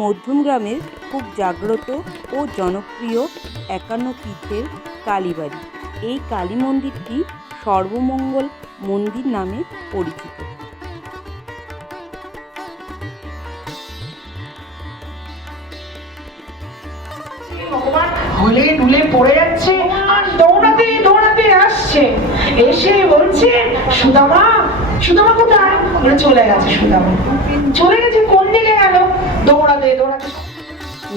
মধ্যমগ্রামের খুব জাগ্রত ও জনপ্রিয় ৫১ পীঠের কালীবাড়ি। এই কালী মন্দিরটি সর্বমঙ্গল মন্দির নামে পরিচিত। ভগবান হলে ডুলে পড়ে যাচ্ছে আর দৌড়াতে দৌড়াতে আসছে, এসে বলছে সুদামা, সুদামা কোথায়? বলে চলে গেছে। সুদামা চলে গেছে, কোন দিকে গেল? দৌড়াতে দৌড়াতে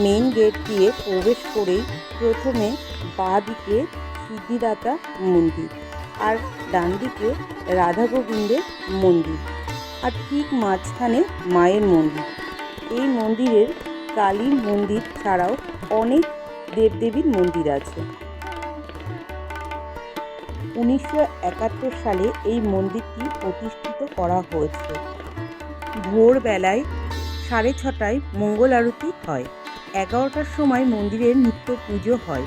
মেন গেট দিয়ে প্রবেশ করেই প্রথমে বাঁ দিকে সিদ্ধিদাতা মন্দির আর ডান দিকে রাধা গোবিন্দের মন্দির আর ঠিক মাঝখানে মায়ের মন্দির। এই মন্দিরের কালীর মন্দির ছাড়াও অনেক দেবদেবীর মন্দির আছে। ১৯৭১ সালে এই মন্দিরটি প্রতিষ্ঠিত করা হয়েছে। ভোরবেলায় ৬:৩০টায় মঙ্গল আরতি হয়, ১১টার সময় মন্দিরের নিত্য পুজো হয়,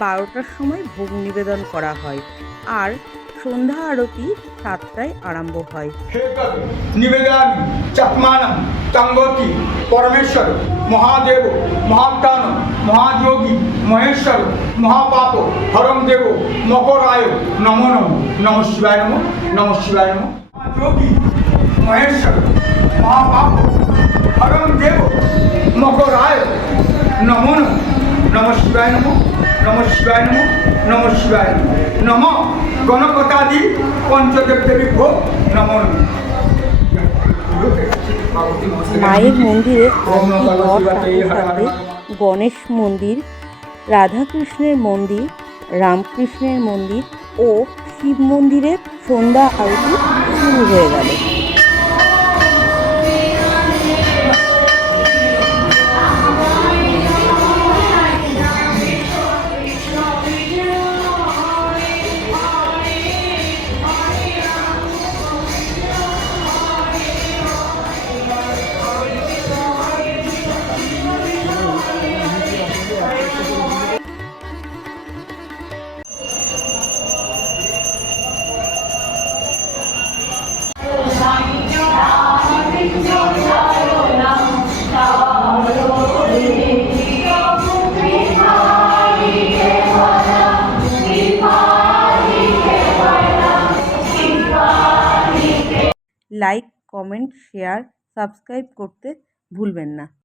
১২টার সময় ভোগ নিবেদন করা হয় আর সন্ধ্যা আরতি ৭টায় আরম্ভ হয়। নিবেদয়ামি চাত্মানম তঙ্গতি পরমেশ্বর মহাদেব মহাপ্রাণ মহাযোগী মহেশ্বর মহাপাপ হরম দেব মকরায় নমো নমঃ। নমঃ শিবায় নমঃ। নমঃ শিবায় নমঃ। মহাযোগী মহেশ্বর মহাপাপ হরম দেব মকরায় নমো নমঃ। নমঃ শিবায় নমঃ। নমঃ শিবায় নমঃ। নমঃ শিবায় নমঃ। গণপতাদি পঞ্চদেব দেবী ভোগ নমো নমঃ। মায়ের মন্দিরে আরতি হওয়ার সাথে সাথে গণেশ মন্দির, রাধাকৃষ্ণের মন্দির, রামকৃষ্ণের মন্দির ও শিব মন্দিরের সন্ধ্যা আরতি শুরু হয়ে গেল। লাইক, কমেন্ট, শেয়ার, সাবস্ক্রাইব করতে ভুলবেন না।